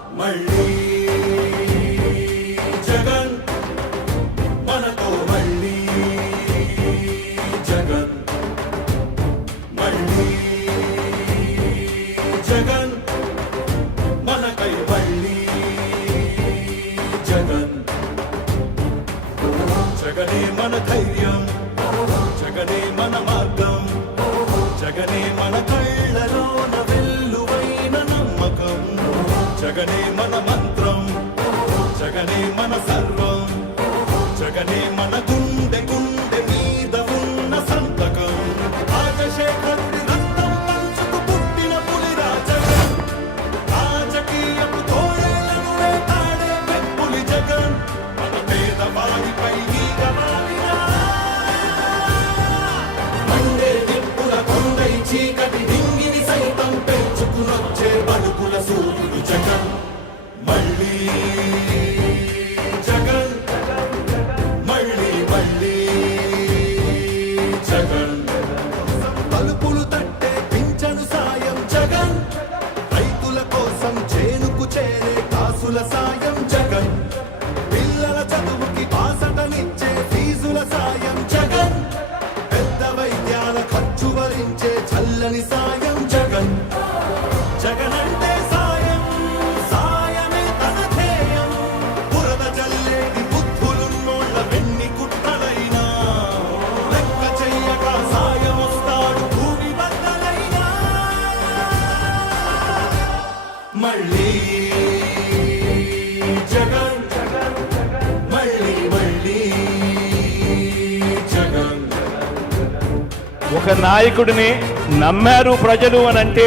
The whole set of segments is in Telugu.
మళ్ళీ జగన్ మనతో మళ్ళీ జగన్ మళ్ళీ జగన్ మనకై మళ్ళీ జగన్ జగనే మన ధైర్యం జగనే మన మార్గం జగనే మన కళ్ళలోన వెల్లువైన నమ్మకం జగనే మన మంత్రం జగనే మన సర్వం జగనే మన గుండె గుండె మీద ఉన్న సంతకం రాజశేఖరుడి రక్తం పంచుకు పుట్టిన పులిరా జగన్ రాజకీయపు తోడేలను వేటాడే పెప్పులి జగన్ మన పేదవాడిపై ఈగవాలినా మండే నిప్పుల కొండై చీకటి డింగిని సైతం పెంచుకునొచ్చే బడుగుల సూర్యుడు జగన్ మళ్ళీ జగన్ మళ్ళీ మళ్ళీ జగన్ తలుపులు తట్టే పింఛను సాయం జగన్ రైతుల కోసం చేనుకు చేరే కాసుల సాయం జగన్ పిల్లల చదువుకి బాసటనిచ్చే ఫీజుల సాయం జగన్ పెద్ద వైద్యాల ఖర్చు భరించే చల్లని సాయం జగన్ జగన్ అంటే సాయం సాయమే తన ధ్యేయం బురద జల్లేది బుద్ధులున్నోళ్ళ వెన్ని కుట్టలైనా లెక్క చెయ్యక సాయం వస్తాడు భూమి బద్దలైనా మళ్ళీ జగన్ మళ్ళీ మళ్ళీ జగన్ ఒక నాయకుడిని నమ్మారు ప్రజలు అని అంటే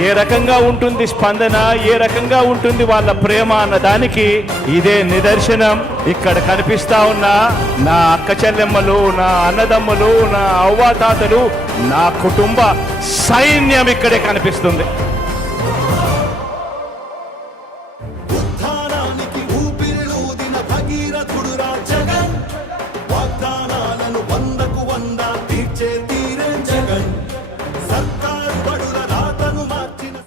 ఏ రకంగా ఉంటుంది స్పందన, ఏ రకంగా ఉంటుంది వాళ్ళ ప్రేమ అన్న దానికి ఇదే నిదర్శనం. ఇక్కడ కనిపిస్తా ఉన్న నా అక్క చెల్లెమ్మలు, నా అన్నదమ్ములు, నా అవ్వాతాతలు, నా కుటుంబ సైన్యం ఇక్కడే కనిపిస్తుంది. ఉత్థానానికి ఊపిరిలూదిన భగీరథుడురా జగన్ వాగ్దానాల